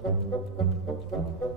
Thank you.